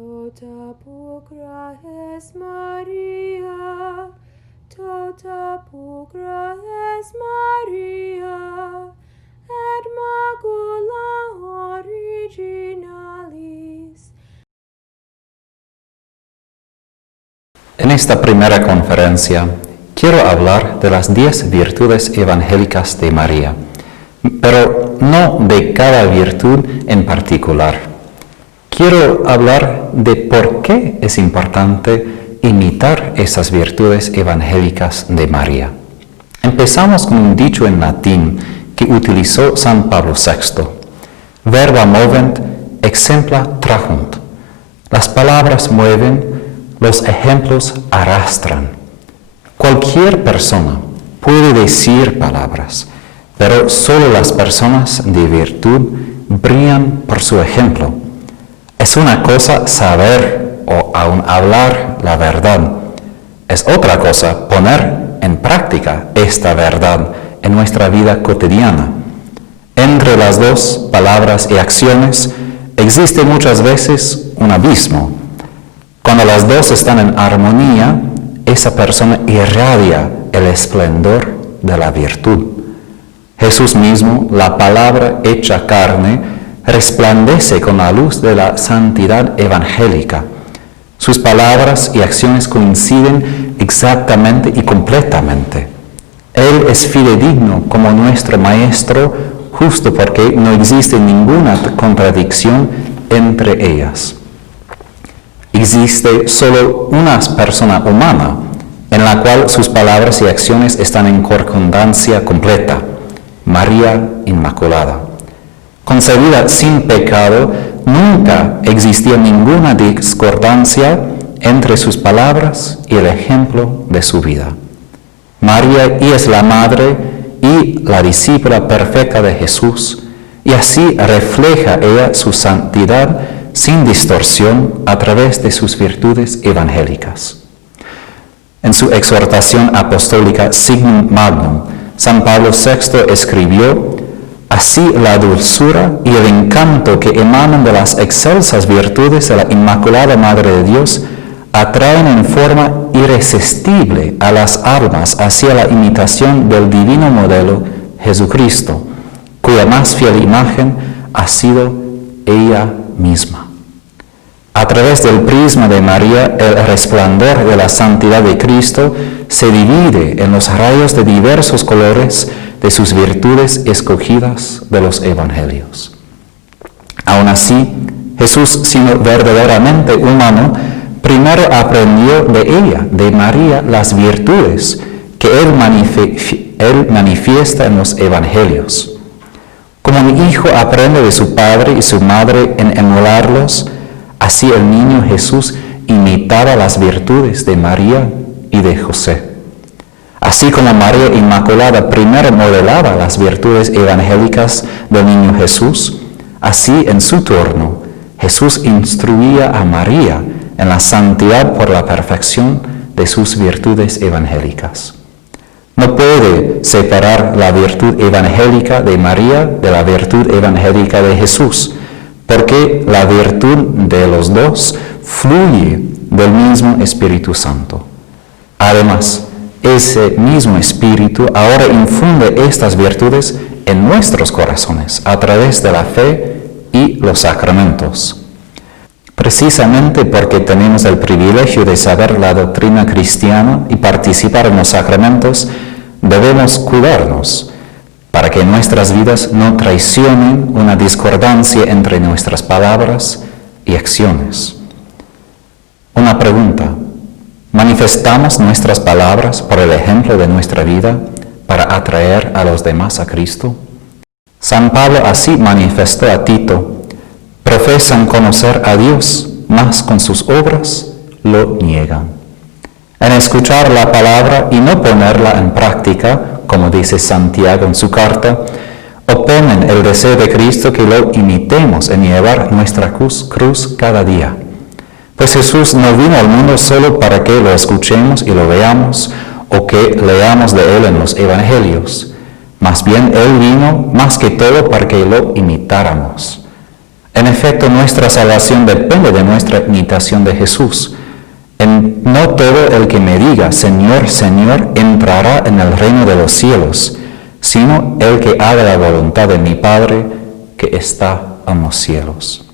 Tota pulchra es Maria, tota pulchra es Maria, et macula originalis. En esta primera conferencia quiero hablar de las 10 virtudes evangélicas de María, pero no de cada virtud en particular. Quiero hablar de por qué es importante imitar esas virtudes evangélicas de María. Empezamos con un dicho en latín que utilizó San Pablo VI. Verba movent, exempla trahunt. Las palabras mueven, los ejemplos arrastran. Cualquier persona puede decir palabras, pero solo las personas de virtud brillan por su ejemplo. Es una cosa saber o aún hablar la verdad. Es otra cosa poner en práctica esta verdad en nuestra vida cotidiana. Entre las dos, palabras y acciones, existe muchas veces un abismo. Cuando las dos están en armonía, esa persona irradia el esplendor de la virtud. Jesús mismo, la palabra hecha carne, resplandece con la luz de la santidad evangélica. Sus palabras y acciones coinciden exactamente y completamente. Él es fidedigno como nuestro Maestro, justo porque no existe ninguna contradicción entre ellas. Existe solo una persona humana, en la cual sus palabras y acciones están en concordancia completa, María Inmaculada. Concebida sin pecado, nunca existía ninguna discordancia entre sus palabras y el ejemplo de su vida. María es la madre y la discípula perfecta de Jesús, y así refleja ella su santidad sin distorsión a través de sus virtudes evangélicas. En su exhortación apostólica Signum Magnum, San Pablo VI escribió: así la dulzura y el encanto que emanan de las excelsas virtudes de la Inmaculada Madre de Dios atraen en forma irresistible a las almas hacia la imitación del divino modelo Jesucristo, cuya más fiel imagen ha sido ella misma. A través del prisma de María, el resplandor de la santidad de Cristo se divide en los rayos de diversos colores de sus virtudes escogidas de los evangelios. Aún así, Jesús, siendo verdaderamente humano, primero aprendió de ella, de María, las virtudes que él manifiesta en los evangelios. Como un hijo aprende de su padre y su madre en emularlos, así el niño Jesús imitaba las virtudes de María y de José. Así como María Inmaculada primero modelaba las virtudes evangélicas del niño Jesús, así en su turno Jesús instruía a María en la santidad por la perfección de sus virtudes evangélicas. No puede separar la virtud evangélica de María de la virtud evangélica de Jesús, porque la virtud de los dos fluye del mismo Espíritu Santo. Además, ese mismo Espíritu ahora infunde estas virtudes en nuestros corazones a través de la fe y los sacramentos. Precisamente porque tenemos el privilegio de saber la doctrina cristiana y participar en los sacramentos, debemos cuidarnos para que nuestras vidas no traicionen una discordancia entre nuestras palabras y acciones. Una pregunta: ¿manifestamos nuestras palabras por el ejemplo de nuestra vida para atraer a los demás a Cristo? San Pablo así manifestó a Tito: profesan conocer a Dios, mas con sus obras lo niegan. En escuchar la palabra y no ponerla en práctica, como dice Santiago en su carta, oponen el deseo de Cristo que lo imitemos en llevar nuestra cruz cada día. Pues Jesús no vino al mundo solo para que lo escuchemos y lo veamos, o que leamos de Él en los evangelios. Más bien, Él vino más que todo para que lo imitáramos. En efecto, nuestra salvación depende de nuestra imitación de Jesús. No todo el que me diga, Señor, Señor, entrará en el reino de los cielos, sino el que haga la voluntad de mi Padre que está en los cielos.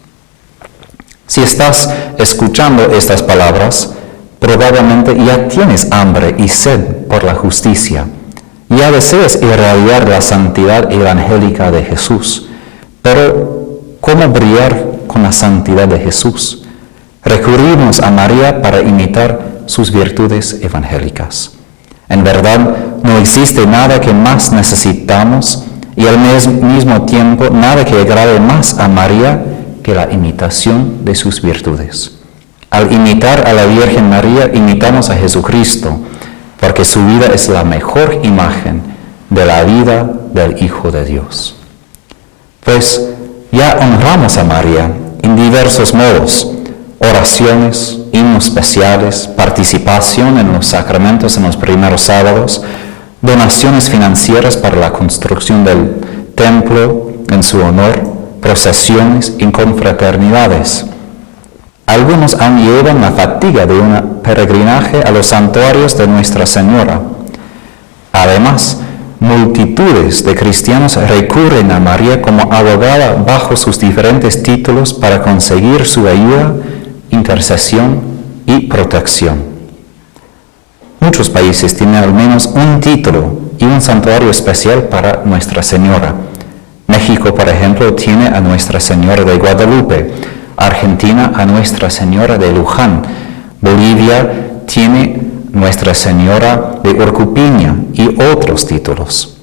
Si estás escuchando estas palabras, probablemente ya tienes hambre y sed por la justicia. Ya deseas irradiar la santidad evangélica de Jesús. Pero, ¿cómo brillar con la santidad de Jesús? Recurrimos a María para imitar sus virtudes evangélicas. En verdad, no existe nada que más necesitamos y al mismo tiempo nada que agrade más a María que la imitación de sus virtudes. Al imitar a la Virgen María, imitamos a Jesucristo, porque su vida es la mejor imagen de la vida del Hijo de Dios. Pues ya honramos a María en diversos modos: oraciones, himnos especiales, participación en los sacramentos en los primeros sábados, donaciones financieras para la construcción del templo en su honor, procesiones y confraternidades. Algunos aún llevan la fatiga de un peregrinaje a los santuarios de Nuestra Señora. Además, multitudes de cristianos recurren a María como abogada bajo sus diferentes títulos para conseguir su ayuda, intercesión y protección. Muchos países tienen al menos un título y un santuario especial para Nuestra Señora. México, por ejemplo, tiene a Nuestra Señora de Guadalupe, Argentina a Nuestra Señora de Luján, Bolivia tiene Nuestra Señora de Urcupiña y otros títulos.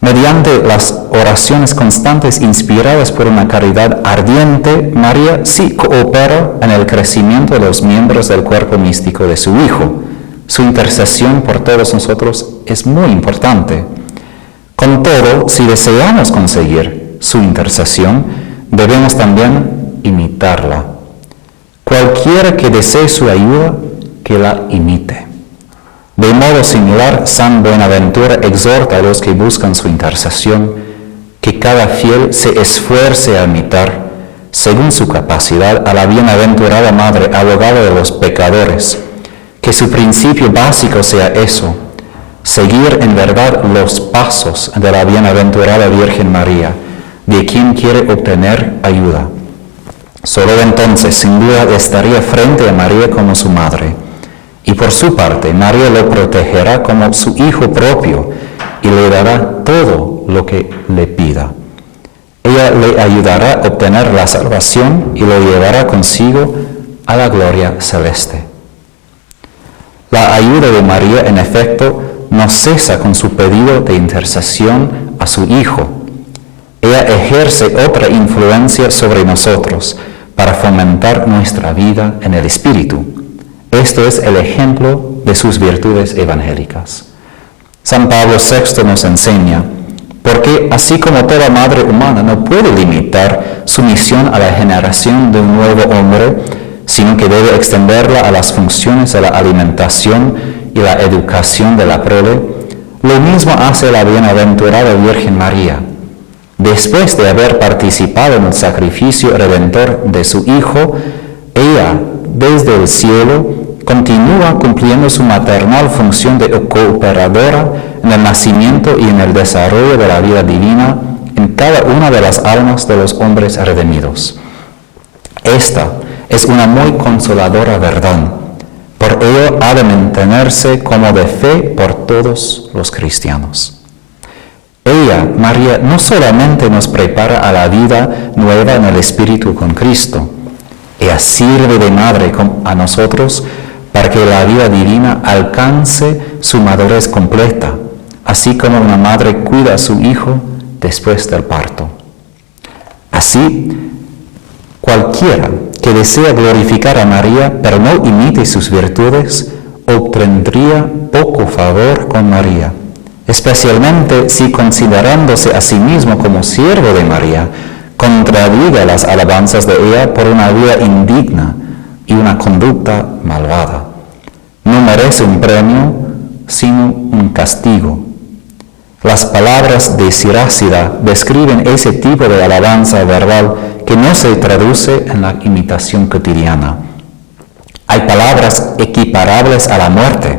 Mediante las oraciones constantes inspiradas por una caridad ardiente, María sí coopera en el crecimiento de los miembros del cuerpo místico de su Hijo. Su intercesión por todos nosotros es muy importante. Con todo, si deseamos conseguir su intercesión, debemos también imitarla. Cualquiera que desee su ayuda, que la imite. De modo similar, San Buenaventura exhorta a los que buscan su intercesión que cada fiel se esfuerce a imitar, según su capacidad, a la bienaventurada Madre, abogada de los pecadores, que su principio básico sea eso: seguir en verdad los pasos de la bienaventurada Virgen María, de quien quiere obtener ayuda. Solo entonces, sin duda, estaría frente a María como su madre. Y por su parte, María lo protegerá como su hijo propio y le dará todo lo que le pida. Ella le ayudará a obtener la salvación y lo llevará consigo a la gloria celeste. La ayuda de María, en efecto, no cesa con su pedido de intercesión a su Hijo. Ella ejerce otra influencia sobre nosotros para fomentar nuestra vida en el Espíritu. Esto es el ejemplo de sus virtudes evangélicas. San Pablo VI nos enseña, porque así como toda madre humana no puede limitar su misión a la generación de un nuevo hombre, sino que debe extenderla a las funciones de la alimentación y la educación de la prole, lo mismo hace la bienaventurada Virgen María. Después de haber participado en el sacrificio redentor de su Hijo, ella, desde el cielo, continúa cumpliendo su maternal función de cooperadora en el nacimiento y en el desarrollo de la vida divina en cada una de las almas de los hombres redimidos. Esta es una muy consoladora verdad. Por ello ha de mantenerse como de fe por todos los cristianos. Ella, María, no solamente nos prepara a la vida nueva en el Espíritu con Cristo, ella sirve de madre a nosotros para que la vida divina alcance su madurez completa, así como una madre cuida a su hijo después del parto. Así, cualquiera que desea glorificar a María, pero no imite sus virtudes, obtendría poco favor con María, especialmente si, considerándose a sí mismo como siervo de María, contradiga las alabanzas de ella por una vida indigna y una conducta malvada. No merece un premio, sino un castigo. Las palabras de Sirácida describen ese tipo de alabanza verbal que no se traduce en la imitación cotidiana. Hay palabras equiparables a la muerte,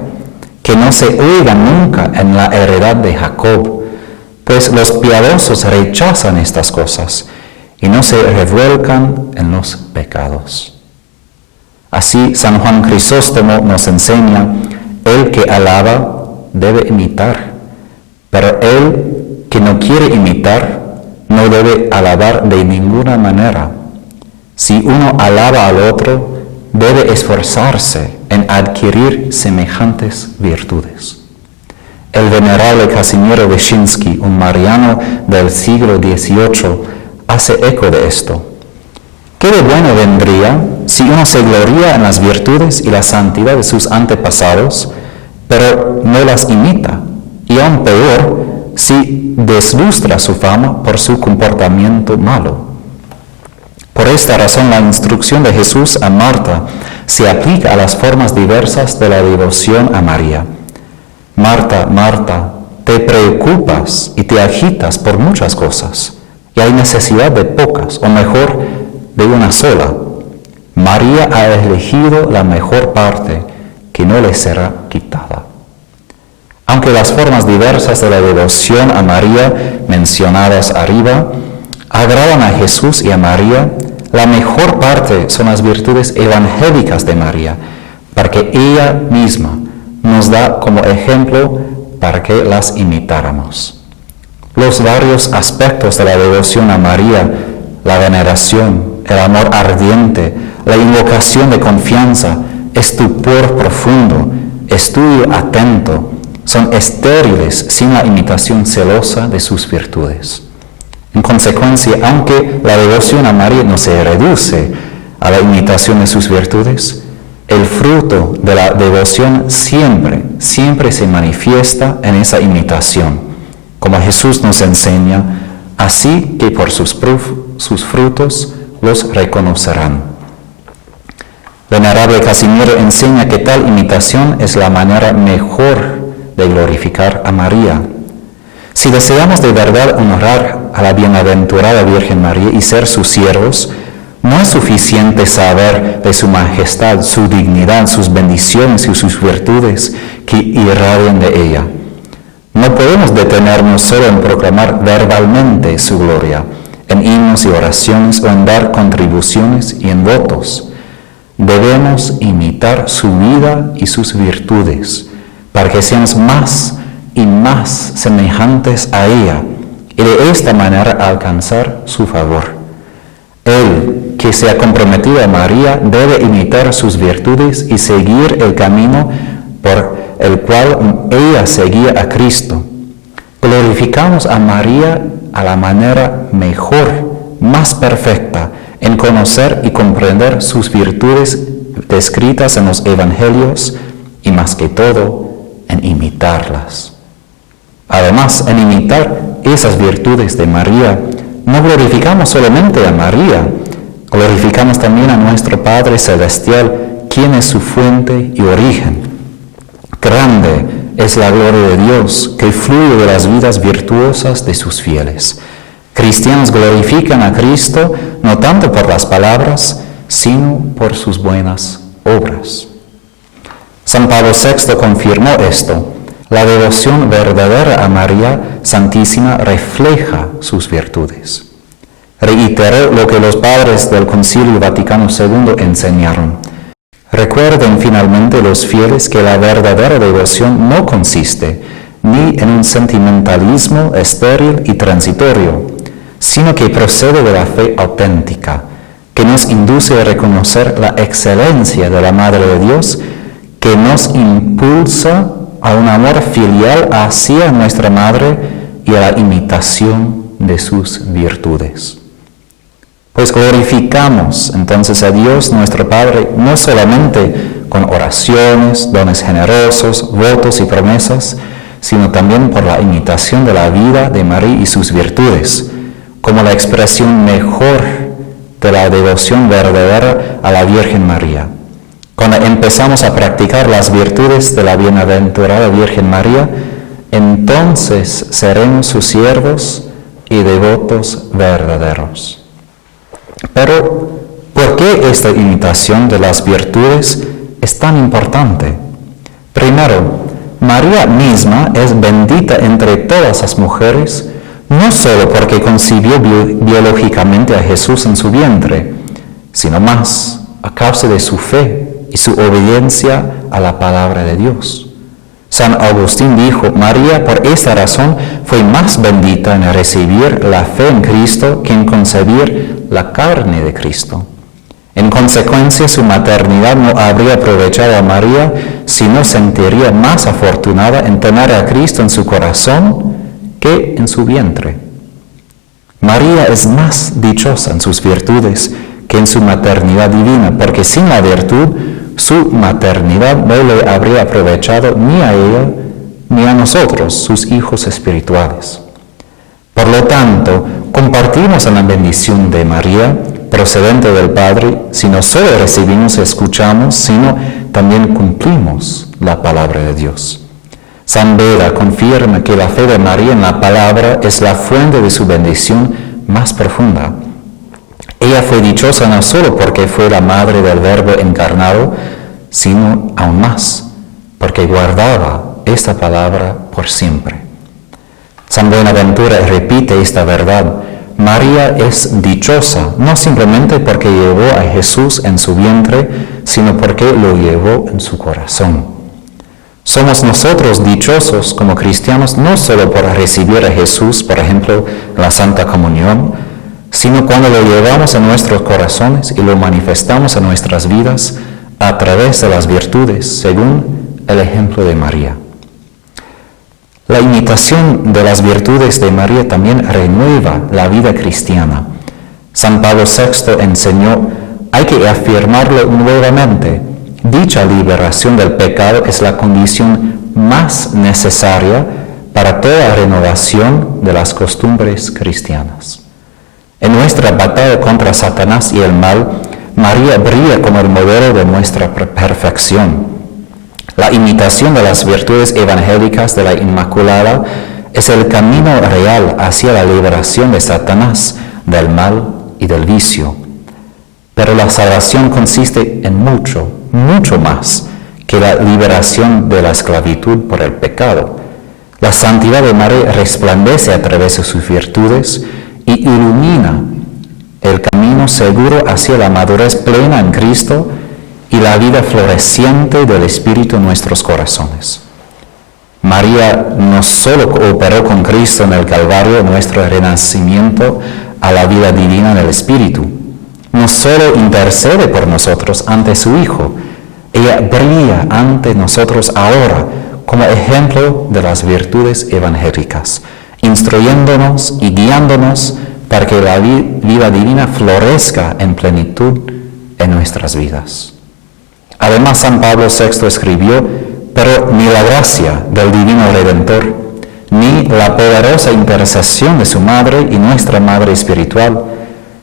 que no se oigan nunca en la heredad de Jacob, pues los piadosos rechazan estas cosas y no se revuelcan en los pecados. Así San Juan Crisóstomo nos enseña: el que alaba debe imitar, pero el que no quiere imitar no debe alabar de ninguna manera. Si uno alaba al otro, debe esforzarse en adquirir semejantes virtudes. El venerable Casimiro Wyszyński, un mariano del siglo XVIII, hace eco de esto. ¿Qué de bueno vendría si uno se gloría en las virtudes y la santidad de sus antepasados, pero no las imita? Y aún peor, si deslustra su fama por su comportamiento malo. Por esta razón, la instrucción de Jesús a Marta se aplica a las formas diversas de la devoción a María. Marta, Marta, te preocupas y te agitas por muchas cosas, y hay necesidad de pocas, o mejor, de una sola. María ha elegido la mejor parte, que no le será quitada. Aunque las formas diversas de la devoción a María mencionadas arriba agradan a Jesús y a María, la mejor parte son las virtudes evangélicas de María, para que ella misma nos da como ejemplo para que las imitáramos. Los varios aspectos de la devoción a María, la veneración, el amor ardiente, la invocación de confianza, estupor profundo, estudio atento, son estériles sin la imitación celosa de sus virtudes. En consecuencia, aunque la devoción a María no se reduce a la imitación de sus virtudes, el fruto de la devoción siempre se manifiesta en esa imitación, como Jesús nos enseña, así que por sus frutos los reconocerán. Venerable Casimiro enseña que tal imitación es la manera mejor de glorificar a María. Si deseamos de verdad honrar a la bienaventurada Virgen María y ser sus siervos, no es suficiente saber de su majestad, su dignidad, sus bendiciones y sus virtudes que irradian de ella. No podemos detenernos solo en proclamar verbalmente su gloria, en himnos y oraciones o en dar contribuciones y en votos. Debemos imitar su vida y sus virtudes, para que seamos más y más semejantes a ella, y de esta manera alcanzar su favor. El que se ha comprometido a María debe imitar sus virtudes y seguir el camino por el cual ella seguía a Cristo. Glorificamos a María a la manera mejor, más perfecta, en conocer y comprender sus virtudes descritas en los Evangelios y más que todo, en imitarlas. Además, en imitar esas virtudes de María, no glorificamos solamente a María, glorificamos también a nuestro Padre Celestial, quien es su fuente y origen. Grande es la gloria de Dios que fluye de las vidas virtuosas de sus fieles. Cristianos glorifican a Cristo no tanto por las palabras, sino por sus buenas obras. San Pablo VI confirmó esto. La devoción verdadera a María Santísima refleja sus virtudes. Reiteró lo que los padres del Concilio Vaticano II enseñaron. Recuerden finalmente los fieles que la verdadera devoción no consiste ni en un sentimentalismo estéril y transitorio, sino que procede de la fe auténtica, que nos induce a reconocer la excelencia de la Madre de Dios, que nos impulsa a un amor filial hacia nuestra Madre y a la imitación de sus virtudes. Pues glorificamos entonces a Dios nuestro Padre no solamente con oraciones, dones generosos, votos y promesas, sino también por la imitación de la vida de María y sus virtudes, como la expresión mejor de la devoción verdadera a la Virgen María. Cuando empezamos a practicar las virtudes de la bienaventurada Virgen María, entonces seremos sus siervos y devotos verdaderos. Pero, ¿por qué esta imitación de las virtudes es tan importante? Primero, María misma es bendita entre todas las mujeres, no solo porque concibió biológicamente a Jesús en su vientre, sino más a causa de su fe y su obediencia a la palabra de Dios. San Agustín dijo, María por esta razón fue más bendita en recibir la fe en Cristo que en concebir la carne de Cristo. En consecuencia, su maternidad no habría aprovechado a María, sino sentiría más afortunada en tener a Cristo en su corazón que en su vientre. María es más dichosa en sus virtudes que en su maternidad divina, porque sin la virtud, su maternidad no le habría aprovechado ni a ella ni a nosotros, sus hijos espirituales. Por lo tanto, compartimos en la bendición de María, procedente del Padre, si no solo recibimos y escuchamos, sino también cumplimos la palabra de Dios. San Beda confirma que la fe de María en la palabra es la fuente de su bendición más profunda. Ella fue dichosa no solo porque fue la madre del Verbo encarnado, sino aún más, porque guardaba esta palabra por siempre. San Buenaventura repite esta verdad. María es dichosa, no simplemente porque llevó a Jesús en su vientre, sino porque lo llevó en su corazón. Somos nosotros dichosos como cristianos no solo por recibir a Jesús, por ejemplo, la Santa Comunión, sino cuando lo llevamos en nuestros corazones y lo manifestamos en nuestras vidas a través de las virtudes, según el ejemplo de María. La imitación de las virtudes de María también renueva la vida cristiana. San Pablo VI enseñó, hay que afirmarlo nuevamente, dicha liberación del pecado es la condición más necesaria para toda renovación de las costumbres cristianas. En nuestra batalla contra Satanás y el mal, María brilla como el modelo de nuestra perfección. La imitación de las virtudes evangélicas de la Inmaculada es el camino real hacia la liberación de Satanás, del mal y del vicio. Pero la salvación consiste en mucho, mucho más que la liberación de la esclavitud por el pecado. La santidad de María resplandece a través de sus virtudes y ilumina el camino seguro hacia la madurez plena en Cristo y la vida floreciente del Espíritu en nuestros corazones. María no solo cooperó con Cristo en el Calvario en nuestro renacimiento a la vida divina en el Espíritu, no solo intercede por nosotros ante su Hijo, ella brilla ante nosotros ahora como ejemplo de las virtudes evangélicas, instruyéndonos y guiándonos para que la vida divina florezca en plenitud en nuestras vidas. Además, San Pablo VI escribió, pero ni la gracia del Divino Redentor, ni la poderosa intercesión de su Madre y nuestra Madre Espiritual,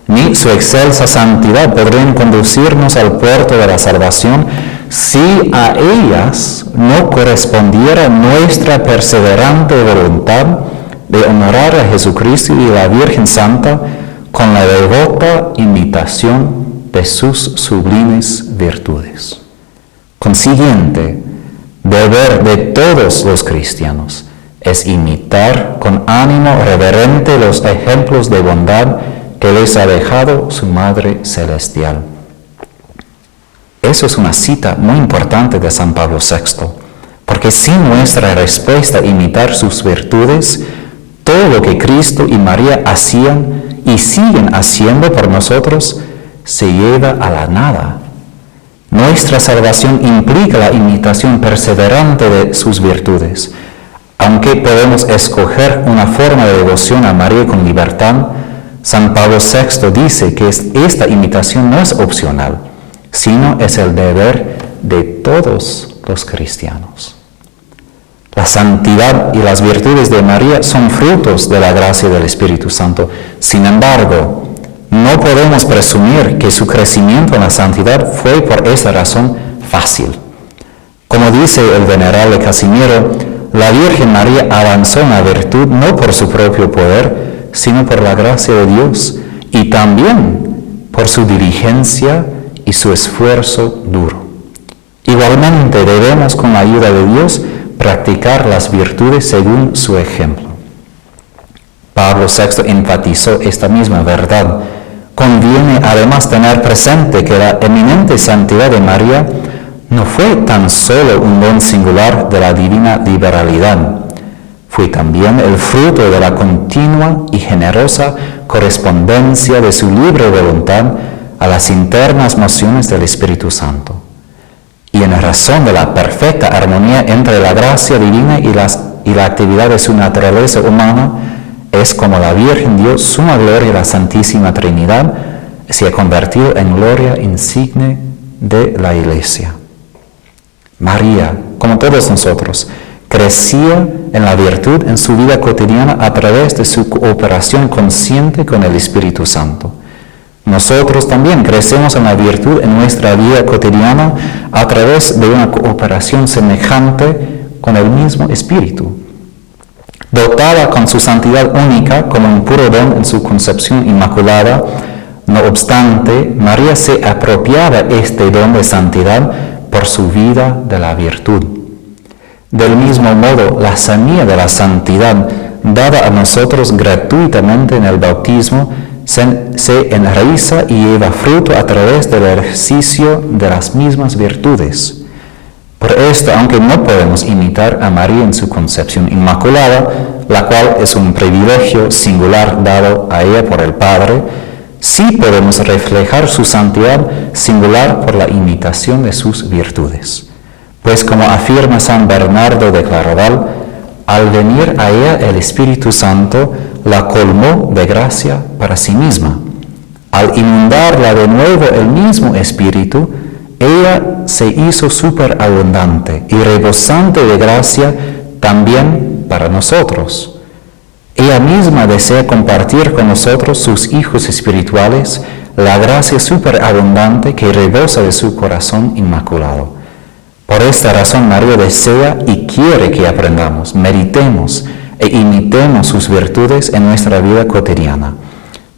ni su excelsa santidad podrían conducirnos al puerto de la salvación si a ellas no correspondiera nuestra perseverante voluntad de honorar a Jesucristo y la Virgen Santa con la devota imitación de sus sublimes virtudes. Consiguiente, deber de todos los cristianos es imitar con ánimo reverente los ejemplos de bondad que les ha dejado su Madre Celestial. Eso es una cita muy importante de San Pablo VI, porque sin nuestra respuesta a imitar sus virtudes, todo lo que Cristo y María hacían y siguen haciendo por nosotros se lleva a la nada. Nuestra salvación implica la imitación perseverante de sus virtudes. Aunque podemos escoger una forma de devoción a María con libertad, San Pablo VI dice que esta imitación no es opcional, sino es el deber de todos los cristianos. La santidad y las virtudes de María son frutos de la gracia del Espíritu Santo. Sin embargo, no podemos presumir que su crecimiento en la santidad fue por esa razón fácil. Como dice el venerable Casimiro, la Virgen María avanzó en la virtud no por su propio poder, sino por la gracia de Dios y también por su diligencia y su esfuerzo duro. Igualmente debemos, con la ayuda de Dios, practicar las virtudes según su ejemplo. Pablo VI enfatizó esta misma verdad. Conviene además tener presente que la eminente santidad de María no fue tan solo un don singular de la divina liberalidad, fue también el fruto de la continua y generosa correspondencia de su libre voluntad a las internas mociones del Espíritu Santo. Y en razón de la perfecta armonía entre la gracia divina y la actividad de su naturaleza humana, es como la Virgen dio suma gloria a la Santísima Trinidad, se ha convertido en gloria insigne de la Iglesia. María, como todos nosotros, crecía en la virtud en su vida cotidiana a través de su cooperación consciente con el Espíritu Santo. Nosotros también crecemos en la virtud en nuestra vida cotidiana a través de una cooperación semejante con el mismo Espíritu. Dotada con su santidad única como un puro don en su concepción inmaculada, no obstante, María se apropiaba este don de santidad por su vida de la virtud. Del mismo modo, la semilla de la santidad, dada a nosotros gratuitamente en el bautismo, se enraiza y lleva fruto a través del ejercicio de las mismas virtudes. Por esto, aunque no podemos imitar a María en su concepción inmaculada, la cual es un privilegio singular dado a ella por el Padre, sí podemos reflejar su santidad singular por la imitación de sus virtudes. Pues como afirma San Bernardo de Claraval, al venir a ella el Espíritu Santo la colmó de gracia para sí misma. Al inundarla de nuevo el mismo Espíritu, ella se hizo superabundante y rebosante de gracia también para nosotros. Ella misma desea compartir con nosotros, sus hijos espirituales, la gracia superabundante que rebosa de su corazón inmaculado. Por esta razón María desea y quiere que aprendamos, meditemos e imitemos sus virtudes en nuestra vida cotidiana,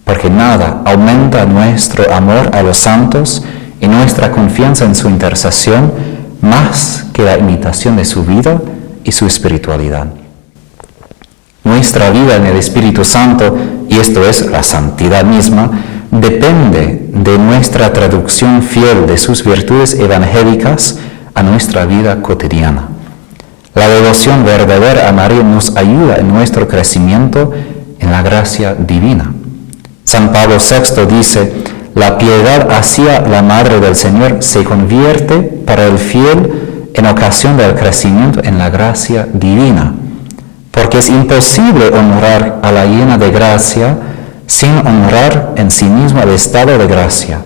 porque nada aumenta nuestro amor a los santos y nuestra confianza en su intercesión más que la imitación de su vida y su espiritualidad. Nuestra vida en el Espíritu Santo, y esto es la santidad misma, depende de nuestra traducción fiel de sus virtudes evangélicas a nuestra vida cotidiana. La devoción verdadera a María nos ayuda en nuestro crecimiento en la gracia divina. San Pablo VI dice: la piedad hacia la Madre del Señor se convierte para el fiel en ocasión del crecimiento en la gracia divina, porque es imposible honrar a la llena de gracia sin honrar en sí mismo el estado de gracia,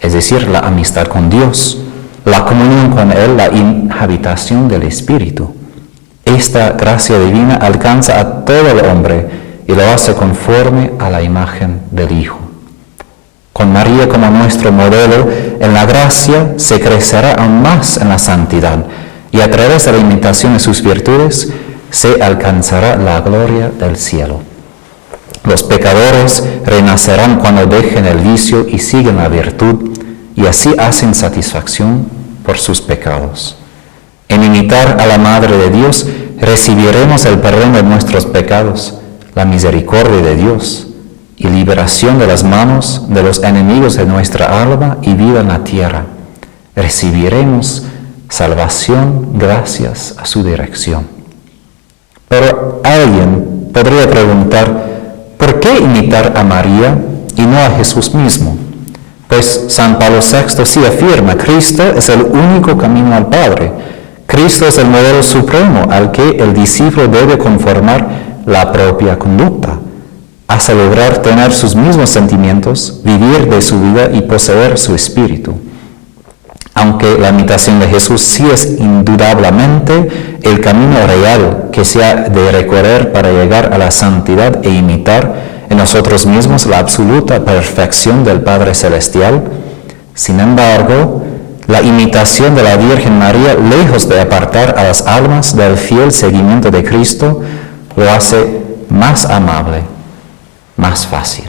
es decir, la amistad con Dios, la comunión con Él, la inhabitación del Espíritu. Esta gracia divina alcanza a todo el hombre y lo hace conforme a la imagen del Hijo. Con María como nuestro modelo, en la gracia se crecerá aún más en la santidad, y a través de la imitación de sus virtudes se alcanzará la gloria del cielo. Los pecadores renacerán cuando dejen el vicio y siguen la virtud, y así hacen satisfacción por sus pecados. En imitar a la Madre de Dios recibiremos el perdón de nuestros pecados, la misericordia de Dios y liberación de las manos de los enemigos de nuestra alma y vida en la tierra. Recibiremos salvación gracias a su dirección. Pero alguien podría preguntar, ¿por qué imitar a María y no a Jesús mismo? Pues San Pablo VI sí afirma: Cristo es el único camino al Padre. Cristo es el modelo supremo al que el discípulo debe conformar la propia conducta, hasta lograr tener sus mismos sentimientos, vivir de su vida y poseer su espíritu. Aunque la imitación de Jesús sí es indudablemente el camino real que se ha de recorrer para llegar a la santidad e imitar en nosotros mismos la absoluta perfección del Padre Celestial, sin embargo, La imitación de la Virgen María, lejos de apartar a las almas del fiel seguimiento de Cristo, lo hace más amable, más fácil.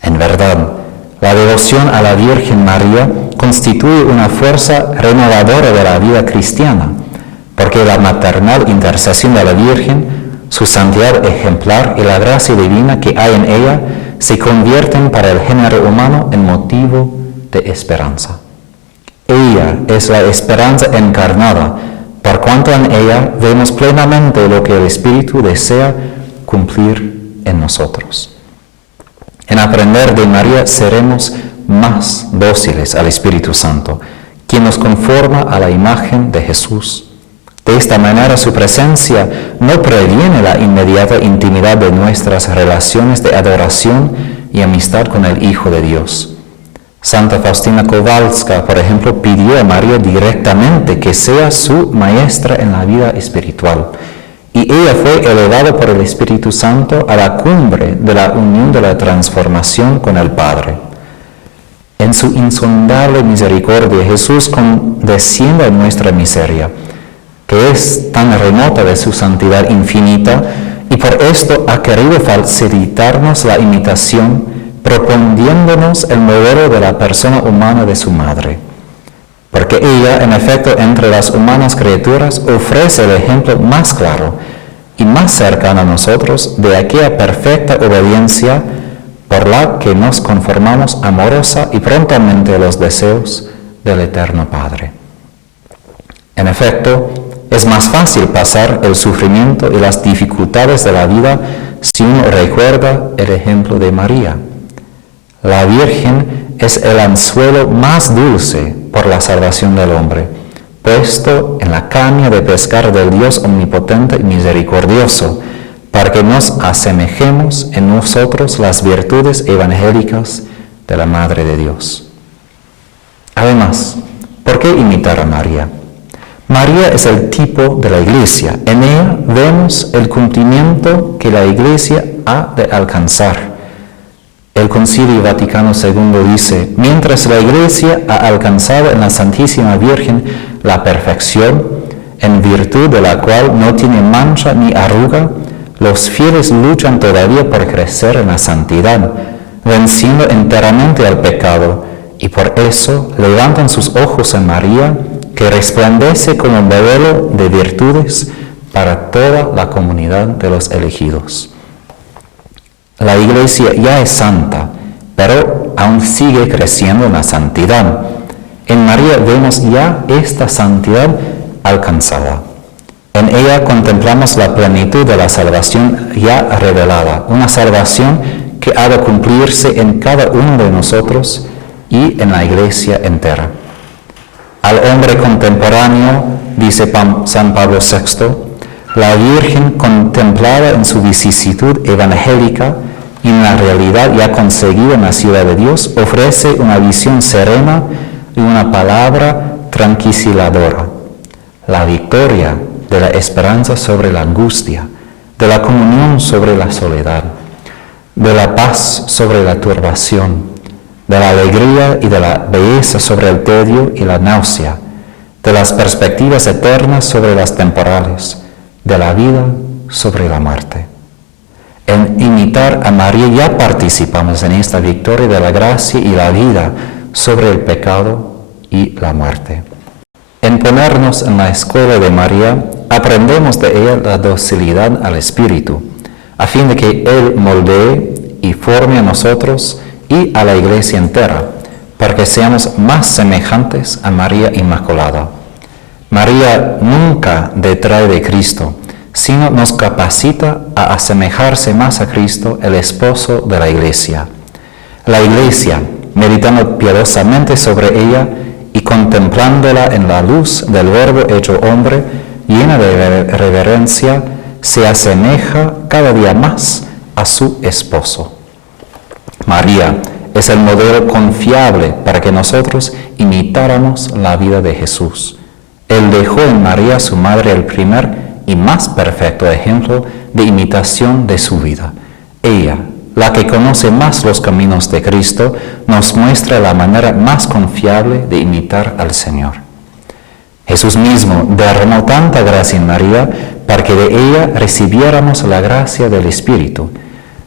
En verdad, la devoción a la Virgen María constituye una fuerza renovadora de la vida cristiana, porque la maternal intercesión de la Virgen, su santidad ejemplar y la gracia divina que hay en ella se convierten para el género humano en motivo de esperanza. Ella es la esperanza encarnada, por cuanto en ella vemos plenamente lo que el Espíritu desea cumplir en nosotros. En aprender de María seremos más dóciles al Espíritu Santo, quien nos conforma a la imagen de Jesús. De esta manera su presencia no previene la inmediata intimidad de nuestras relaciones de adoración y amistad con el Hijo de Dios. Santa Faustina Kowalska, por ejemplo, pidió a María directamente que sea su maestra en la vida espiritual, y ella fue elevada por el Espíritu Santo a la cumbre de la unión de la transformación con el Padre. En su insondable misericordia, Jesús condesciende a nuestra miseria, que es tan remota de su santidad infinita, y por esto ha querido facilitarnos la imitación, proponiéndonos el modelo de la persona humana de su madre. Porque ella, en efecto, entre las humanas criaturas, ofrece el ejemplo más claro y más cercano a nosotros de aquella perfecta obediencia por la que nos conformamos amorosa y prontamente a los deseos del Eterno Padre. En efecto, es más fácil pasar el sufrimiento y las dificultades de la vida si uno recuerda el ejemplo de María. La Virgen es el anzuelo más dulce por la salvación del hombre, puesto en la caña de pescar del Dios omnipotente y misericordioso, para que nos asemejemos en nosotros las virtudes evangélicas de la Madre de Dios. Además, ¿por qué imitar a María? María es el tipo de la Iglesia. En ella vemos el cumplimiento que la Iglesia ha de alcanzar. El Concilio Vaticano II dice: mientras la Iglesia ha alcanzado en la Santísima Virgen la perfección, en virtud de la cual no tiene mancha ni arruga, los fieles luchan todavía por crecer en la santidad, venciendo enteramente al pecado, y por eso levantan sus ojos en María, que resplandece como modelo de virtudes para toda la comunidad de los elegidos. La Iglesia ya es santa, pero aún sigue creciendo en la santidad. En María vemos ya esta santidad alcanzada. En ella contemplamos la plenitud de la salvación ya revelada, una salvación que ha de cumplirse en cada uno de nosotros y en la Iglesia entera. Al hombre contemporáneo, dice San Pablo VI, la Virgen contemplada en su vicisitud evangélica y en la realidad ya conseguida en la ciudad de Dios, ofrece una visión serena y una palabra tranquilizadora. La victoria de la esperanza sobre la angustia, de la comunión sobre la soledad, de la paz sobre la turbación, de la alegría y de la belleza sobre el tedio y la náusea, de las perspectivas eternas sobre las temporales, de la vida sobre la muerte. En imitar a María ya participamos en esta victoria de la gracia y la vida sobre el pecado y la muerte. En ponernos en la escuela de María, aprendemos de ella la docilidad al Espíritu, a fin de que Él moldee y forme a nosotros y a la Iglesia entera, para que seamos más semejantes a María Inmaculada. María nunca detrae de Cristo, sino nos capacita a asemejarse más a Cristo, el esposo de la Iglesia. La Iglesia, meditando piadosamente sobre ella y contemplándola en la luz del Verbo hecho hombre, llena de reverencia, se asemeja cada día más a su esposo. María es el modelo confiable para que nosotros imitáramos la vida de Jesús. Él dejó en María, su madre, el primer y más perfecto ejemplo de imitación de su vida. Ella, la que conoce más los caminos de Cristo, nos muestra la manera más confiable de imitar al Señor. Jesús mismo derramó tanta gracia en María para que de ella recibiéramos la gracia del Espíritu.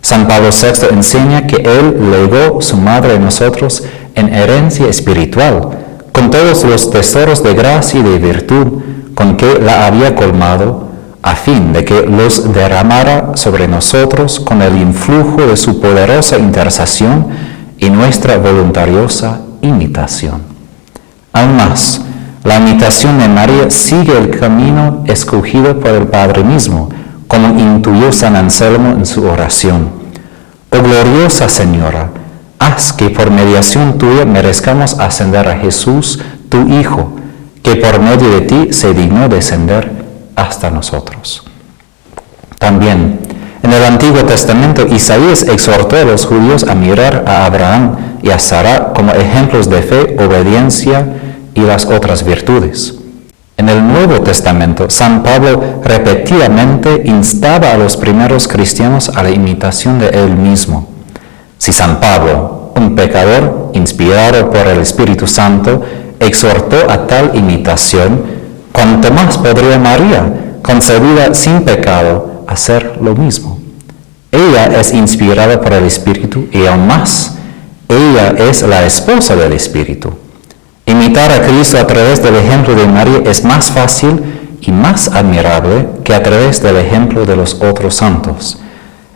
San Pablo VI enseña que Él legó su madre a nosotros en herencia espiritual, con todos los tesoros de gracia y de virtud con que la había colmado, a fin de que los derramara sobre nosotros con el influjo de su poderosa intercesión y nuestra voluntariosa imitación. Aún más, la imitación de María sigue el camino escogido por el Padre mismo, como intuyó San Anselmo en su oración. Oh gloriosa Señora, haz que por mediación tuya merezcamos ascender a Jesús, tu Hijo, que por medio de ti se dignó descender hasta nosotros. También, en el Antiguo Testamento, Isaías exhortó a los judíos a mirar a Abraham y a Sara como ejemplos de fe, obediencia y las otras virtudes. En el Nuevo Testamento, San Pablo repetidamente instaba a los primeros cristianos a la imitación de él mismo. Si San Pablo, un pecador inspirado por el Espíritu Santo, exhortó a tal imitación, cuanto más podría María, concebida sin pecado, hacer lo mismo. Ella es inspirada por el Espíritu y aún más, ella es la esposa del Espíritu. Imitar a Cristo a través del ejemplo de María es más fácil y más admirable que a través del ejemplo de los otros santos.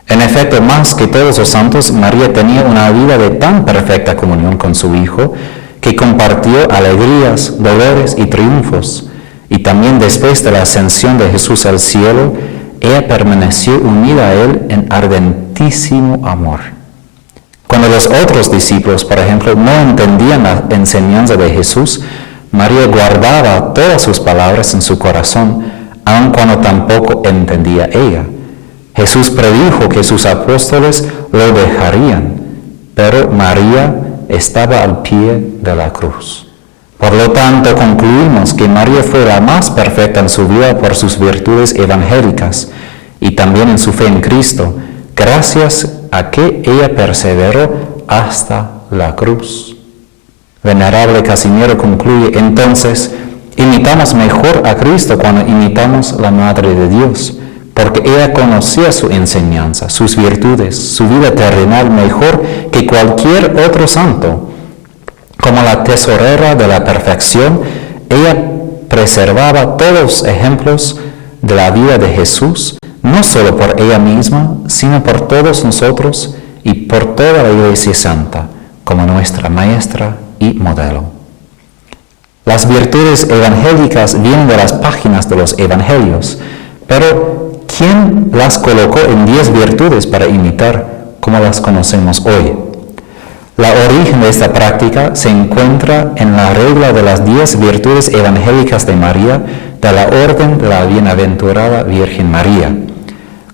En efecto, más que todos los santos, María tenía una vida de tan perfecta comunión con su Hijo que compartió alegrías, dolores y triunfos. Y también después de la ascensión de Jesús al cielo, ella permaneció unida a Él en ardentísimo amor. Cuando los otros discípulos, por ejemplo, no entendían la enseñanza de Jesús, María guardaba todas sus palabras en su corazón, aun cuando tampoco entendía ella. Jesús predijo que sus apóstoles lo dejarían, pero María estaba al pie de la cruz. Por lo tanto, concluimos que María fue la más perfecta en su vida por sus virtudes evangélicas y también en su fe en Cristo, gracias a que ella perseveró hasta la cruz. Venerable Casimiro concluye, entonces, imitamos mejor a Cristo cuando imitamos la Madre de Dios, porque ella conocía su enseñanza, sus virtudes, su vida terrenal mejor que cualquier otro santo. Como la tesorera de la perfección, ella preservaba todos los ejemplos de la vida de Jesús, no solo por ella misma, sino por todos nosotros y por toda la Iglesia Santa, como nuestra maestra y modelo. Las virtudes evangélicas vienen de las páginas de los evangelios, pero ¿quién las colocó en 10 virtudes para imitar como las conocemos hoy? La origen de esta práctica se encuentra en la regla de las 10 virtudes evangélicas de María de la Orden de la Bienaventurada Virgen María.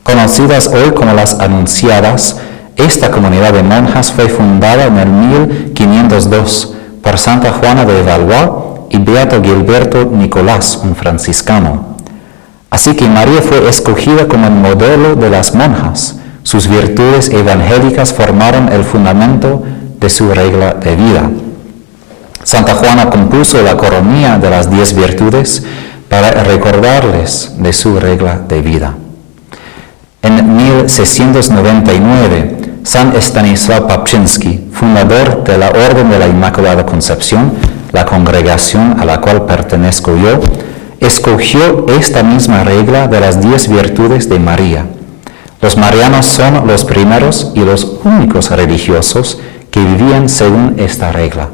Conocidas hoy como las Anunciadas, esta comunidad de monjas fue fundada en el 1502 por Santa Juana de Valois y Beato Gilberto Nicolás, un franciscano. Así que María fue escogida como el modelo de las monjas. Sus virtudes evangélicas formaron el fundamento de su regla de vida. Santa Juana compuso la coronilla de las 10 virtudes para recordarles de su regla de vida. En 1699, San Stanislaw Papczynski, fundador de la Orden de la Inmaculada Concepción, la congregación a la cual pertenezco yo, escogió esta misma regla de las 10 virtudes de María. Los marianos son los primeros y los únicos religiosos que vivían según esta regla.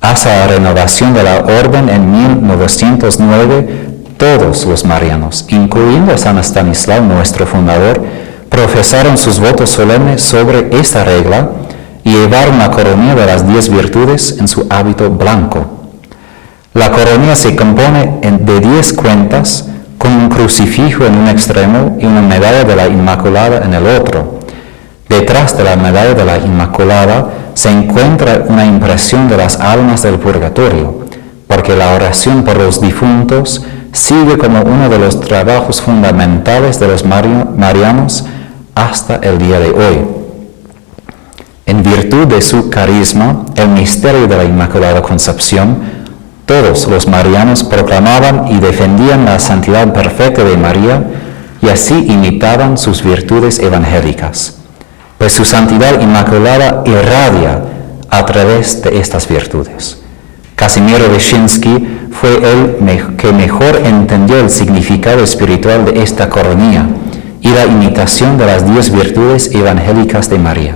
Hasta la renovación de la orden en 1909, todos los marianos, incluyendo a San Estanislao, nuestro fundador, profesaron sus votos solemnes sobre esta regla y llevaron la coronilla de las 10 virtudes en su hábito blanco. La coronilla se compone de 10 cuentas con un crucifijo en un extremo y una medalla de la Inmaculada en el otro. Detrás de la medalla de la Inmaculada se encuentra una impresión de las almas del purgatorio, porque la oración por los difuntos sigue como uno de los trabajos fundamentales de los marianos hasta el día de hoy. En virtud de su carisma, el misterio de la Inmaculada Concepción, todos los marianos proclamaban y defendían la santidad perfecta de María y así imitaban sus virtudes evangélicas, pues su santidad inmaculada irradia a través de estas virtudes. Casimiro Wyszyński fue el que mejor entendió el significado espiritual de esta coronilla y la imitación de las 10 virtudes evangélicas de María.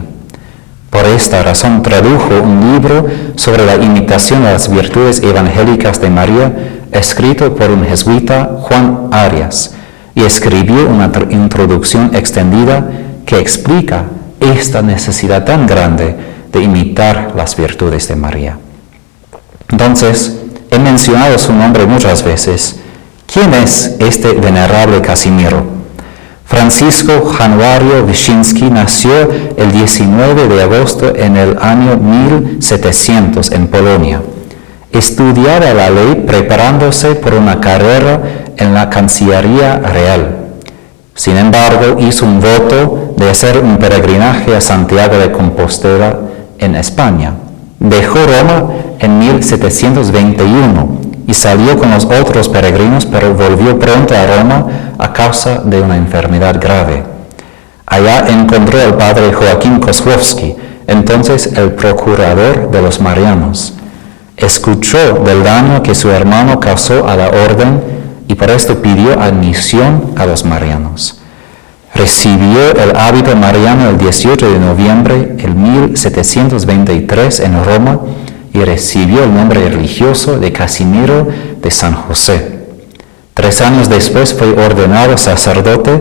Por esta razón tradujo un libro sobre la imitación de las virtudes evangélicas de María, escrito por un jesuita, Juan Arias, y escribió una introducción extendida que explica esta necesidad tan grande de imitar las virtudes de María. Entonces, he mencionado su nombre muchas veces. ¿Quién es este venerable Casimiro? Francisco Januario Wyszyński nació el 19 de agosto en el año 1700 en Polonia. Estudiaba la ley preparándose por una carrera en la Cancillería Real. Sin embargo, hizo un voto de hacer un peregrinaje a Santiago de Compostela en España. Dejó Roma en 1721 y salió con los otros peregrinos, pero volvió pronto a Roma a causa de una enfermedad grave. Allá encontró al padre Joaquín Kozłowski, entonces el procurador de los marianos. Escuchó del daño que su hermano causó a la orden y por esto pidió admisión a los marianos. Recibió el hábito mariano el 18 de noviembre de 1723 en Roma y recibió el nombre religioso de Casimiro de San José. 3 años después fue ordenado sacerdote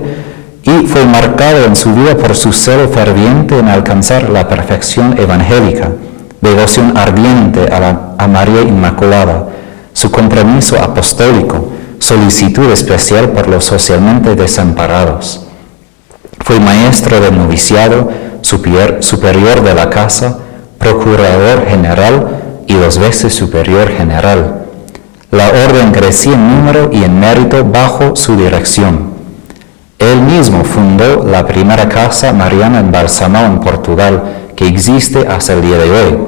y fue marcado en su vida por su celo ferviente en alcanzar la perfección evangélica, devoción ardiente a María Inmaculada, su compromiso apostólico, solicitud especial por los socialmente desamparados. Fue maestro del noviciado, superior de la casa, procurador general y 2 veces superior general. La orden crecía en número y en mérito bajo su dirección. Él mismo fundó la primera casa mariana en Balsamão, en Portugal, que existe hasta el día de hoy.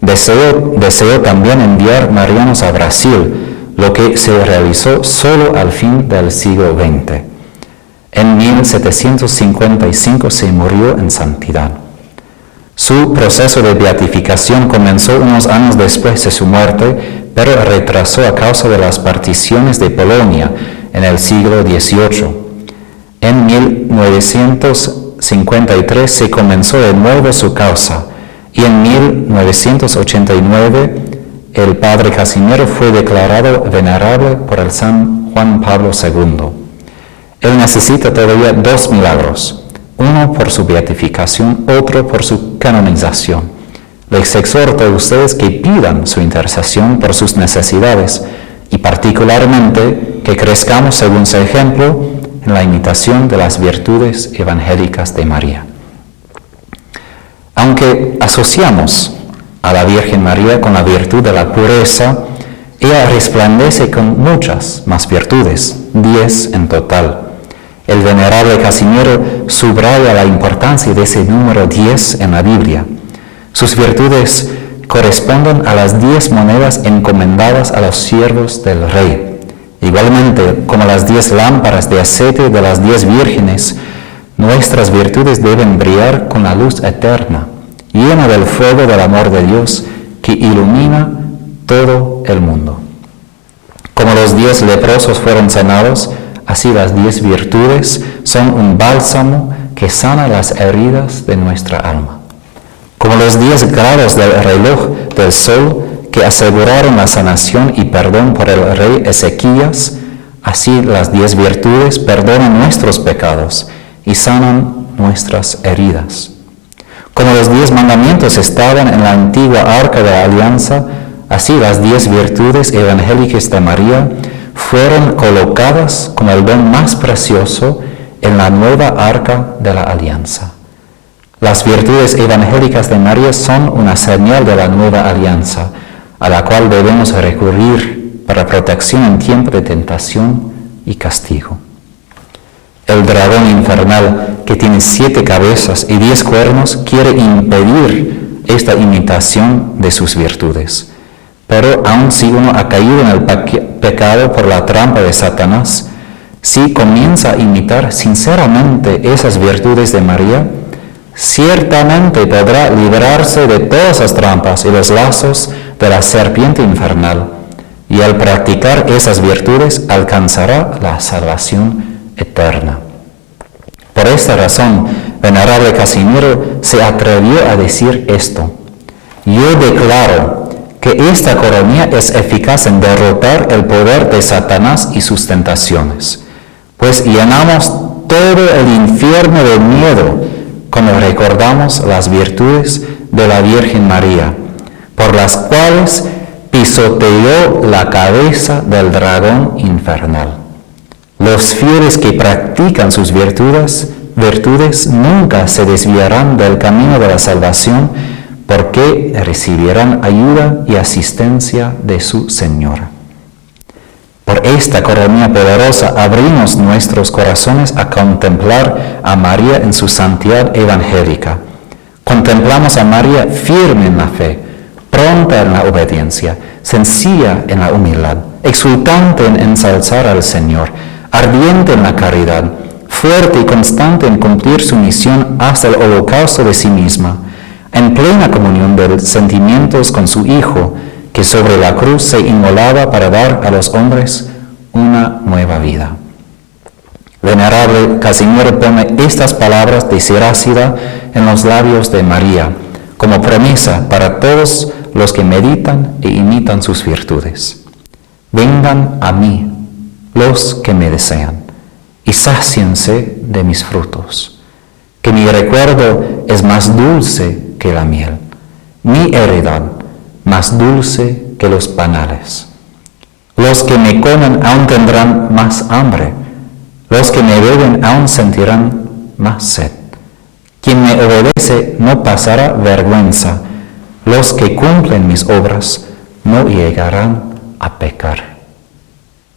Deseó también enviar marianos a Brasil, lo que se realizó solo al fin del siglo XX. En 1755 se murió en santidad. Su proceso de beatificación comenzó unos años después de su muerte, pero retrasó a causa de las particiones de Polonia en el siglo XVIII. En 1953 se comenzó de nuevo su causa y en 1989 el padre Casimiro fue declarado venerable por el San Juan Pablo II. Él necesita todavía 2 milagros, uno por su beatificación, otro por su canonización. Les exhorto a ustedes que pidan su intercesión por sus necesidades y particularmente que crezcamos según su ejemplo en la imitación de las virtudes evangélicas de María. Aunque asociamos a la Virgen María con la virtud de la pureza, ella resplandece con muchas más virtudes, 10 en total. El venerable Casimiro subraya la importancia de ese número 10 en la Biblia. Sus virtudes corresponden a las 10 monedas encomendadas a los siervos del rey. Igualmente, como las 10 lámparas de aceite de las 10 vírgenes, nuestras virtudes deben brillar con la luz eterna, llena del fuego del amor de Dios que ilumina todo el mundo. Como los 10 leprosos fueron sanados, así las 10 virtudes son un bálsamo que sana las heridas de nuestra alma. Como los 10 grados del reloj del sol que aseguraron la sanación y perdón por el rey Ezequías, así las 10 virtudes perdonan nuestros pecados y sanan nuestras heridas. Como los 10 mandamientos estaban en la antigua arca de la alianza, así las 10 virtudes evangélicas de María fueron colocadas como el don más precioso en la nueva arca de la alianza. Las virtudes evangélicas de María son una señal de la nueva alianza, a la cual debemos recurrir para protección en tiempo de tentación y castigo. El dragón infernal, que tiene 7 cabezas y 10 cuernos, quiere impedir esta imitación de sus virtudes. Pero aun si uno ha caído en el pecado por la trampa de Satanás, si comienza a imitar sinceramente esas virtudes de María, ciertamente podrá librarse de todas las trampas y los lazos de la serpiente infernal, y al practicar esas virtudes alcanzará la salvación eterna. Por esta razón, venerable Casimiro se atrevió a decir esto: yo declaro que esta coronilla es eficaz en derrotar el poder de Satanás y sus tentaciones, pues llenamos todo el infierno de miedo cuando recordamos las virtudes de la Virgen María, por las cuales pisoteó la cabeza del dragón infernal. Los fieles que practican sus virtudes nunca se desviarán del camino de la salvación, porque recibirán ayuda y asistencia de su Señora. Por esta coronilla poderosa abrimos nuestros corazones a contemplar a María en su santidad evangélica. Contemplamos a María firme en la fe, pronta en la obediencia, sencilla en la humildad, exultante en ensalzar al Señor, ardiente en la caridad, fuerte y constante en cumplir su misión hasta el holocausto de sí misma, en plena comunión de sentimientos con su Hijo, que sobre la cruz se inmolaba para dar a los hombres una nueva vida. Venerable Casimiro pone estas palabras de Sirácida en los labios de María, como promesa para todos los que meditan e imitan sus virtudes. Vengan a mí los que me desean, y sáciense de mis frutos, que mi recuerdo es más dulce que la miel, mi heredad más dulce que los panales. Los que me comen aún tendrán más hambre, los que me beben aún sentirán más sed. Quien me obedece no pasará vergüenza, los que cumplen mis obras no llegarán a pecar.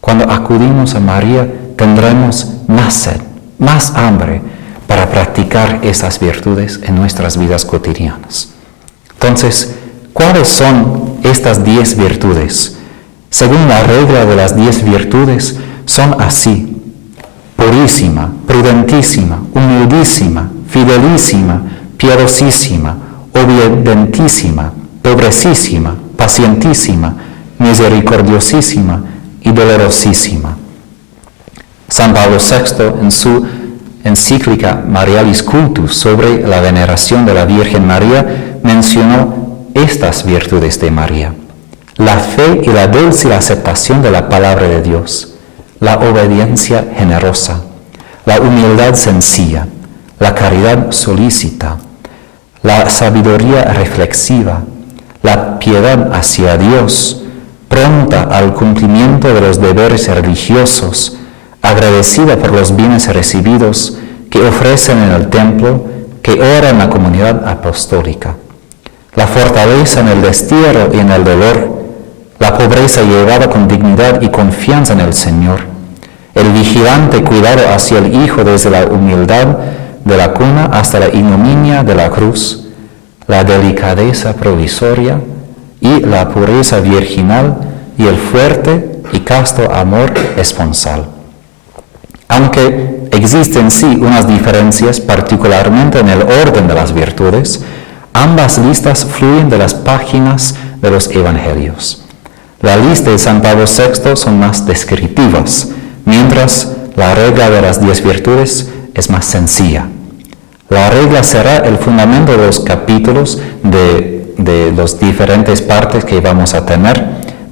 Cuando acudimos a María tendremos más sed, más hambre para practicar esas virtudes en nuestras vidas cotidianas. Entonces, ¿cuáles son estas 10 virtudes? Según la regla de las 10 virtudes, son así: purísima, prudentísima, humildísima, fidelísima, piadosísima, obedientísima, pobrecísima, pacientísima, misericordiosísima y dolorosísima. San Pablo VI, en su encíclica Marialis Cultus sobre la veneración de la Virgen María, mencionó estas virtudes de María: la fe y la dulce aceptación de la palabra de Dios, la obediencia generosa, la humildad sencilla, la caridad solícita, la sabiduría reflexiva, la piedad hacia Dios, pronta al cumplimiento de los deberes religiosos, agradecida por los bienes recibidos, que ofrecen en el templo, que ora en la comunidad apostólica, la fortaleza en el destierro y en el dolor, la pobreza llevada con dignidad y confianza en el Señor, el vigilante cuidado hacia el Hijo desde la humildad de la cuna hasta la ignominia de la cruz, la delicadeza provisoria y la pureza virginal y el fuerte y casto amor esponsal. Aunque existen sí unas diferencias, particularmente en el orden de las virtudes, ambas listas fluyen de las páginas de los evangelios. La lista de San Pablo VI son más descriptivas, mientras la regla de las 10 virtudes es más sencilla. La regla será el fundamento de los capítulos de las diferentes partes que vamos a tener,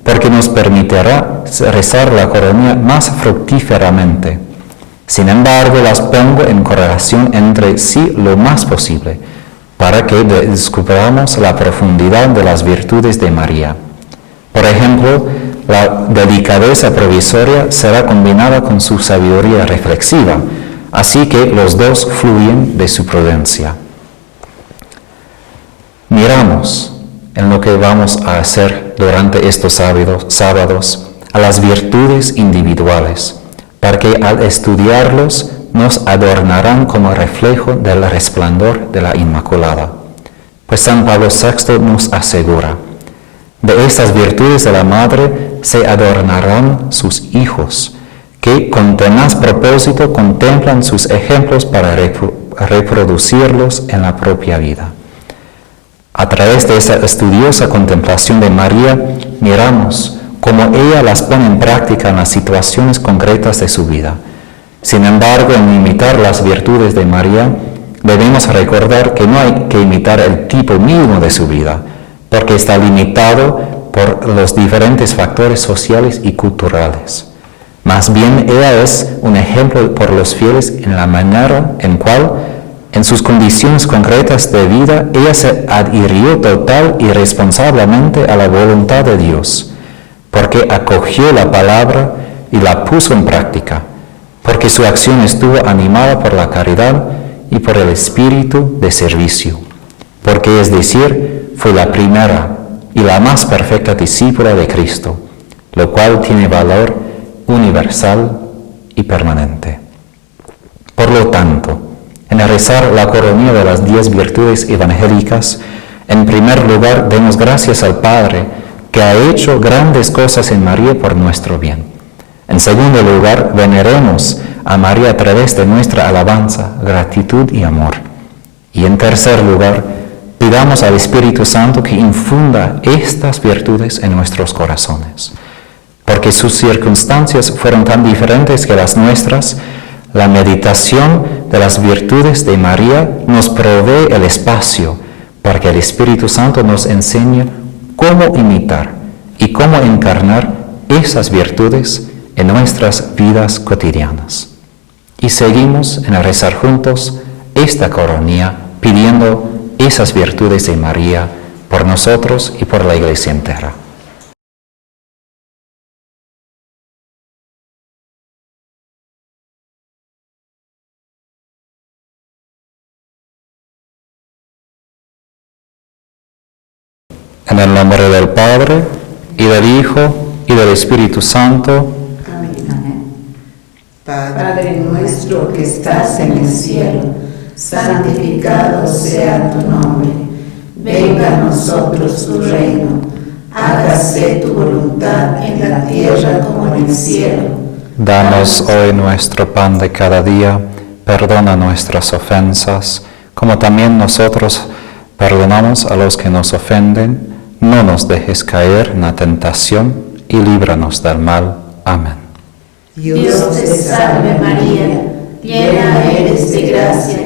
porque nos permitirá rezar la coronilla más fructíferamente. Sin embargo, las pongo en correlación entre sí lo más posible, para que descubramos la profundidad de las virtudes de María. Por ejemplo, la delicadeza provisoria será combinada con su sabiduría reflexiva, así que los dos fluyen de su prudencia. Miramos en lo que vamos a hacer durante estos sábados a las virtudes individuales, para que al estudiarlos nos adornarán como reflejo del resplandor de la Inmaculada. Pues San Pablo VI nos asegura, de estas virtudes de la Madre se adornarán sus hijos, que con tenaz propósito contemplan sus ejemplos para reproducirlos en la propia vida. A través de esa estudiosa contemplación de María, miramos cómo ella las pone en práctica en las situaciones concretas de su vida. Sin embargo, en imitar las virtudes de María, debemos recordar que no hay que imitar el tipo mínimo de su vida, porque está limitado por los diferentes factores sociales y culturales. Más bien, ella es un ejemplo por los fieles en la manera en cual, en sus condiciones concretas de vida, ella se adhirió total y responsablemente a la voluntad de Dios, porque acogió la palabra y la puso en práctica, porque su acción estuvo animada por la caridad y por el espíritu de servicio, porque, es decir, fue la primera y la más perfecta discípula de Cristo, lo cual tiene valor universal y permanente. Por lo tanto, en rezar la coronilla de las 10 virtudes evangélicas, en primer lugar demos gracias al Padre, que ha hecho grandes cosas en María por nuestro bien. En segundo lugar, veneremos a María a través de nuestra alabanza, gratitud y amor. Y en tercer lugar, pidamos al Espíritu Santo que infunda estas virtudes en nuestros corazones. Porque sus circunstancias fueron tan diferentes que las nuestras, la meditación de las virtudes de María nos provee el espacio para que el Espíritu Santo nos enseñe cómo imitar y cómo encarnar esas virtudes en nuestras vidas cotidianas. Y seguimos en rezar juntos esta coronilla pidiendo esas virtudes de María por nosotros y por la Iglesia entera. En el nombre del Padre, y del Hijo, y del Espíritu Santo. Amén. Padre nuestro que estás en el cielo, santificado sea tu nombre. Venga a nosotros tu reino. Hágase tu voluntad en la tierra como en el cielo. Danos hoy nuestro pan de cada día. Perdona nuestras ofensas, como también nosotros perdonamos a los que nos ofenden. No nos dejes caer en la tentación y líbranos del mal. Amén. Dios te salve María, llena eres de gracia,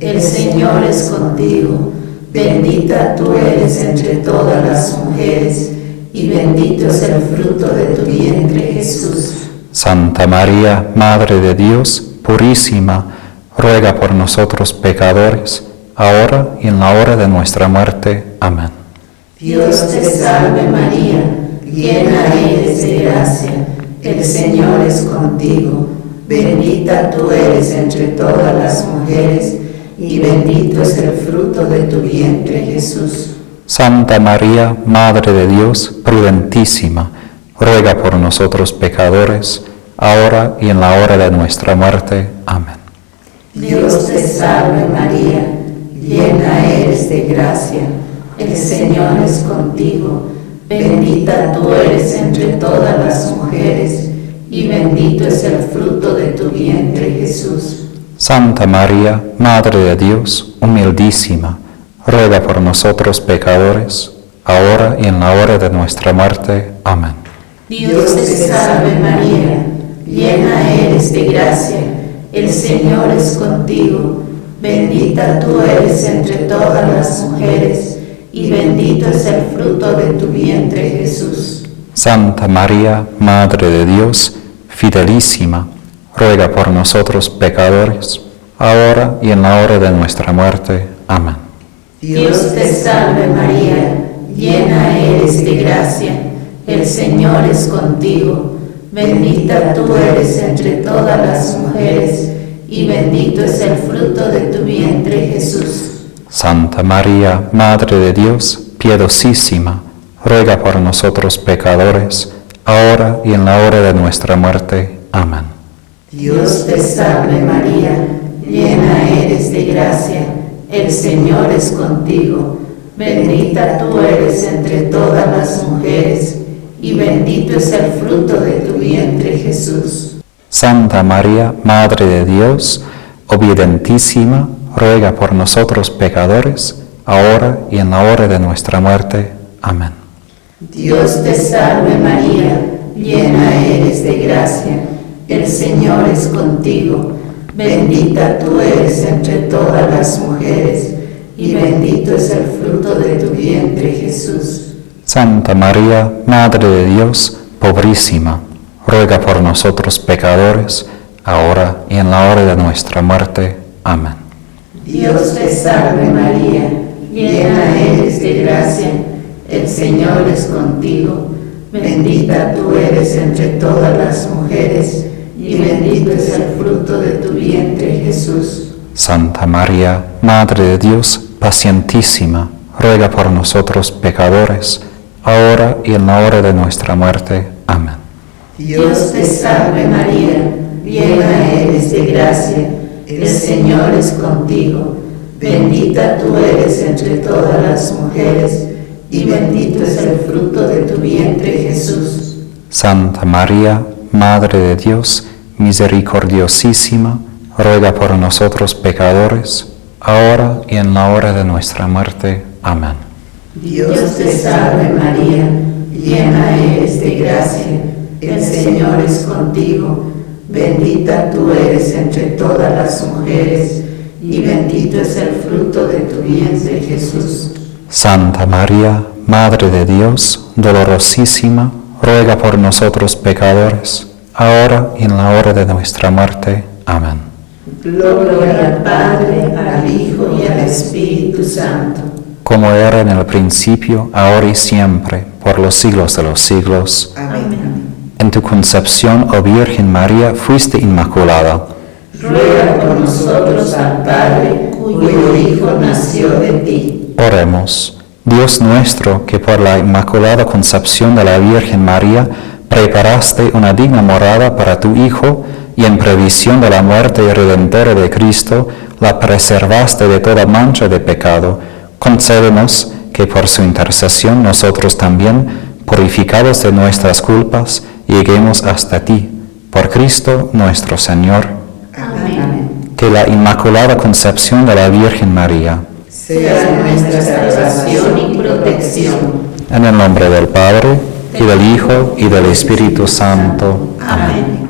el Señor es contigo. Bendita tú eres entre todas las mujeres, y bendito es el fruto de tu vientre, Jesús. Santa María, Madre de Dios, purísima, ruega por nosotros pecadores, ahora y en la hora de nuestra muerte. Amén. Dios te salve María, llena eres de gracia, el Señor es contigo. Bendita tú eres entre todas las mujeres, y bendito es el fruto de tu vientre, Jesús. Santa María, Madre de Dios, prudentísima, ruega por nosotros pecadores, ahora y en la hora de nuestra muerte. Amén. Dios te salve María, llena eres de gracia, el Señor es contigo. Bendita tú eres entre todas las mujeres, y bendito es el fruto de tu vientre, Jesús. Santa María, Madre de Dios, humildísima, ruega por nosotros pecadores, ahora y en la hora de nuestra muerte. Amén. Dios te salve María, llena eres de gracia, el Señor es contigo. Bendita tú eres entre todas las mujeres, y bendito es el fruto de tu vientre, Jesús. Santa María, Madre de Dios, fidelísima, ruega por nosotros pecadores, ahora y en la hora de nuestra muerte. Amén. Dios te salve María, llena eres de gracia, el Señor es contigo. Bendita tú eres entre todas las mujeres, y bendito es el fruto de tu vientre, Jesús. Santa María, Madre de Dios, piadosísima, ruega por nosotros pecadores, ahora y en la hora de nuestra muerte. Amén. Dios te salve María, llena eres de gracia, el Señor es contigo. Bendita tú eres entre todas las mujeres, y bendito es el fruto de tu vientre, Jesús. Santa María, Madre de Dios, obedientísima, ruega por nosotros pecadores, ahora y en la hora de nuestra muerte. Amén. Dios te salve María, llena eres de gracia, el Señor es contigo. Bendita tú eres entre todas las mujeres, y bendito es el fruto de tu vientre, Jesús. Santa María, Madre de Dios, pobrísima, ruega por nosotros pecadores, ahora y en la hora de nuestra muerte. Amén. Dios te salve María, llena eres de gracia, el Señor es contigo. Bendita tú eres entre todas las mujeres, y bendito es el fruto de tu vientre, Jesús. Santa María, Madre de Dios, pacientísima, ruega por nosotros pecadores, ahora y en la hora de nuestra muerte. Amén. Dios te salve María, llena eres de gracia, el Señor es contigo. Bendita tú eres entre todas las mujeres, y bendito es el fruto de tu vientre, Jesús. Santa María, Madre de Dios, misericordiosísima, ruega por nosotros pecadores, ahora y en la hora de nuestra muerte. Amén. Dios te salve María, llena eres de gracia, el Señor es contigo. Bendita tú eres entre todas las mujeres, y bendito es el fruto de tu vientre, Jesús. Santa María, Madre de Dios, dolorosísima, ruega por nosotros pecadores, ahora y en la hora de nuestra muerte. Amén. Gloria al Padre, al Hijo y al Espíritu Santo. Como era en el principio, ahora y siempre, por los siglos de los siglos. Amén. En tu concepción, oh Virgen María, fuiste inmaculada. Ruega por nosotros al Padre, cuyo Hijo nació de ti. Oremos. Dios nuestro, que por la inmaculada concepción de la Virgen María preparaste una digna morada para tu Hijo, y en previsión de la muerte redentora de Cristo, la preservaste de toda mancha de pecado, concédenos que por su intercesión nosotros también, purificados de nuestras culpas, lleguemos hasta ti. Por Cristo nuestro Señor. Amén. Que la inmaculada concepción de la Virgen María Sea nuestra salvación y protección. En el nombre del Padre, y del Hijo, y del Espíritu Santo. Amén.